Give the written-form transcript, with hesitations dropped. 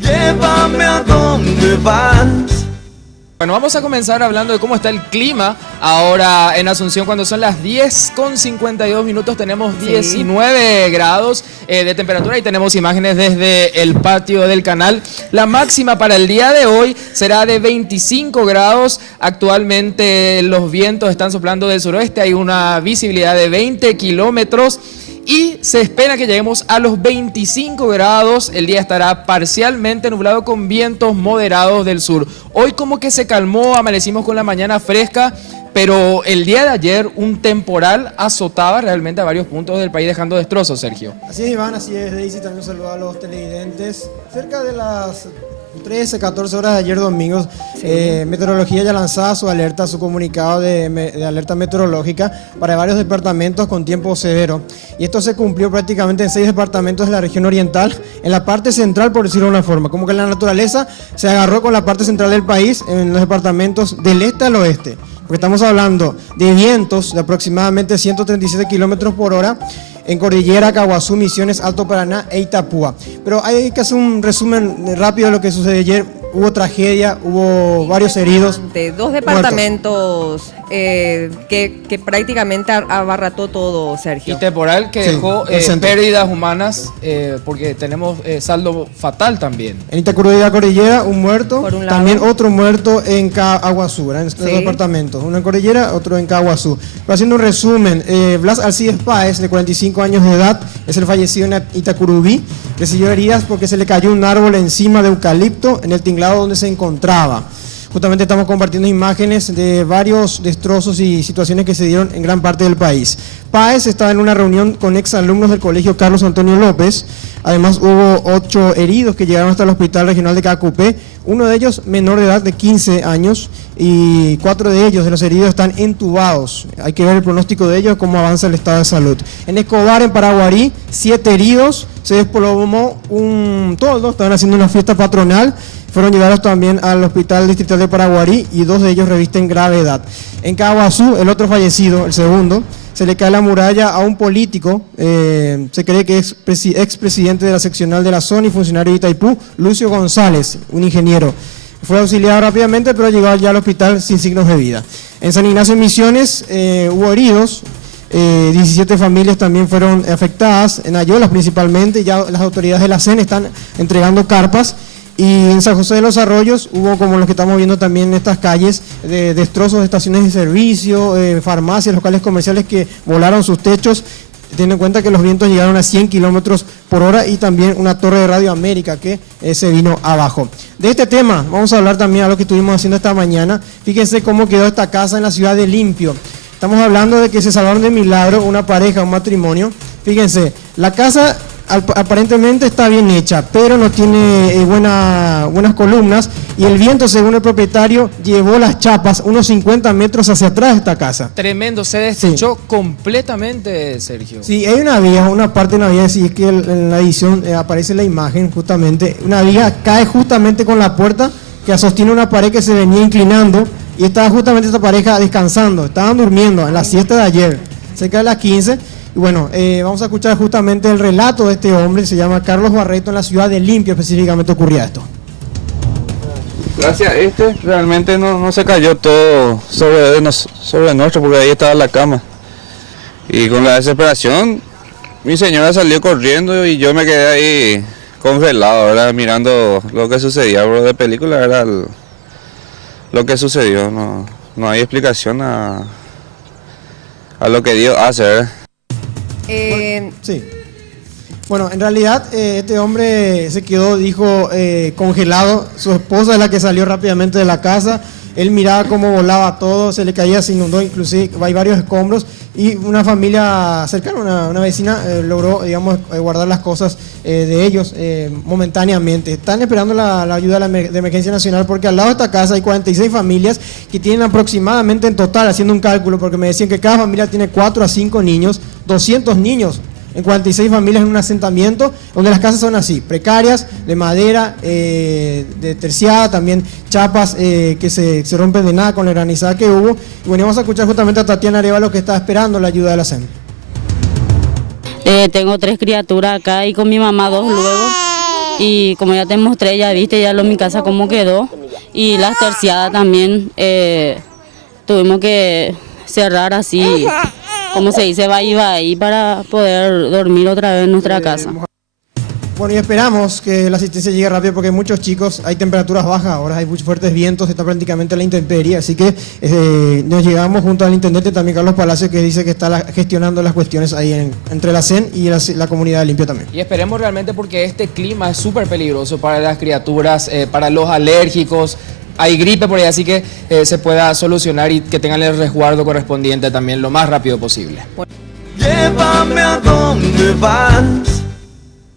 Llévame a donde vas. Bueno, vamos a comenzar hablando de cómo está el clima ahora en Asunción. Cuando son las 10:52 tenemos 19 grados de temperatura y tenemos imágenes desde el patio del canal. La máxima para el día de hoy será de 25 grados. Actualmente los vientos están soplando del suroeste, hay una visibilidad de 20 kilómetros. Y se espera que lleguemos a los 25 grados, el día estará parcialmente nublado con vientos moderados del sur. Hoy como que se calmó, amanecimos con la mañana fresca, pero el día de ayer un temporal azotaba realmente a varios puntos del país dejando destrozos, Sergio. Así es, Iván, así es, Daisy, también saluda a los televidentes. Cerca de las 13, 14 horas de ayer domingo, Meteorología ya lanzaba su alerta, su comunicado de alerta meteorológica para varios departamentos con tiempo severo. Y esto se cumplió prácticamente en 6 departamentos de la región oriental, en la parte central, por decirlo de una forma. Como que la naturaleza se agarró con la parte central del país, en los departamentos del este al oeste. Porque estamos hablando de vientos de aproximadamente 137 kilómetros por hora en Cordillera, Caguazú, Misiones, Alto Paraná e Itapúa. Pero hay que hacer un resumen rápido de lo que sucedió ayer. Hubo tragedia, hubo varios heridos. Dos departamentos que prácticamente abarrató todo, Sergio. Y temporal que dejó pérdidas humanas porque tenemos saldo fatal también. En Itacurú, Cordillera, un muerto. Por un lado. También otro muerto en Caguazú, en estos dos departamentos. Uno en Cordillera, otro en Caguazú. Pero haciendo un resumen, Blas Alcides Páez, de 45 años de edad, es el fallecido en Itacurubí. Recibió heridas porque se le cayó un árbol encima de eucalipto en el tinglado donde se encontraba. Justamente estamos compartiendo imágenes de varios destrozos y situaciones que se dieron en gran parte del país. Páez estaba en una reunión con exalumnos del colegio Carlos Antonio López. Además hubo 8 heridos que llegaron hasta el hospital regional de Cacupé, uno de ellos menor de edad de 15 años y 4 de ellos, de los heridos, están entubados. Hay que ver el pronóstico de ellos, cómo avanza el estado de salud. En Escobar, en Paraguarí, 7 heridos, se desplomó un toldo, estaban haciendo una fiesta patronal. Fueron llevados también al hospital distrital de Paraguarí y 2 de ellos revisten gravedad. En Caguazú, el otro fallecido, el segundo, se le cae la muralla a un político, se cree que es expresidente de la seccional de la zona y funcionario de Itaipú, Lucio González, un ingeniero. Fue auxiliado rápidamente, pero llegó ya al hospital sin signos de vida. En San Ignacio Misiones hubo heridos. 17 familias también fueron afectadas, en Ayolas principalmente. Ya las autoridades de la CEN están entregando carpas. Y en San José de los Arroyos hubo, como los que estamos viendo también en estas calles, destrozos de estaciones de servicio, farmacias, locales comerciales que volaron sus techos, teniendo en cuenta que los vientos llegaron a 100 kilómetros por hora, y también una torre de Radio América que se vino abajo. De este tema vamos a hablar también a lo que estuvimos haciendo esta mañana. Fíjense cómo quedó esta casa en la ciudad de Limpio. Estamos hablando de que se salvaron de milagro una pareja, un matrimonio. Fíjense, la casa aparentemente está bien hecha, pero no tiene buenas columnas, y el viento, según el propietario, llevó las chapas unos 50 metros hacia atrás de esta casa. Tremendo, se destruyó completamente, Sergio. Sí, hay una parte de una viga, sí, es que en la edición aparece la imagen justamente, una viga cae justamente con la puerta que sostiene una pared que se venía inclinando, y estaba justamente esta pareja descansando, estaban durmiendo en la siesta de ayer, cerca de las 15. Y bueno, vamos a escuchar justamente el relato de este hombre, se llama Carlos Barreto, en la ciudad de Limpio específicamente ocurría esto. Gracias a realmente no se cayó todo sobre nuestro, porque ahí estaba la cama. Y con la desesperación, mi señora salió corriendo y yo me quedé ahí congelado, ¿verdad? Mirando lo que sucedía, bro, de película era lo que sucedió. No hay explicación a lo que Dios hace, ¿verdad? Sí. Bueno, en realidad este hombre se quedó, dijo, congelado. Su esposa es la que salió rápidamente de la casa. Él miraba cómo volaba todo, se le caía, se inundó, inclusive hay varios escombros, y una familia cercana, una vecina, logró, digamos, guardar las cosas de ellos momentáneamente. Están esperando la ayuda de Emergencia Nacional, porque al lado de esta casa hay 46 familias que tienen aproximadamente en total, haciendo un cálculo, porque me decían que cada familia tiene 4 a 5 niños, 200 niños en 46 familias en un asentamiento, donde las casas son así, precarias, de madera, de terciada, también chapas que se rompen de nada con la granizada que hubo. Y bueno, vamos a escuchar justamente a Tatiana Arevalo, que está esperando la ayuda de la CEN. Tengo 3 criaturas acá y con mi mamá 2 luego. Y como ya te mostré, ya viste ya mi casa cómo quedó. Y las terciadas también tuvimos que cerrar así, como se dice, va y va ahí para poder dormir otra vez en nuestra casa. Bueno, y esperamos que la asistencia llegue rápido porque hay muchos chicos, hay temperaturas bajas ahora, hay muchos fuertes vientos, está prácticamente a la intemperie, así que nos llegamos junto al intendente también Carlos Palacios, que dice que está gestionando las cuestiones ahí entre la CEN y la comunidad de limpio también. Y esperemos realmente porque este clima es súper peligroso para las criaturas, para los alérgicos. Hay gripe por ahí, así que se pueda solucionar y que tengan el resguardo correspondiente también lo más rápido posible. Llévame a donde vas.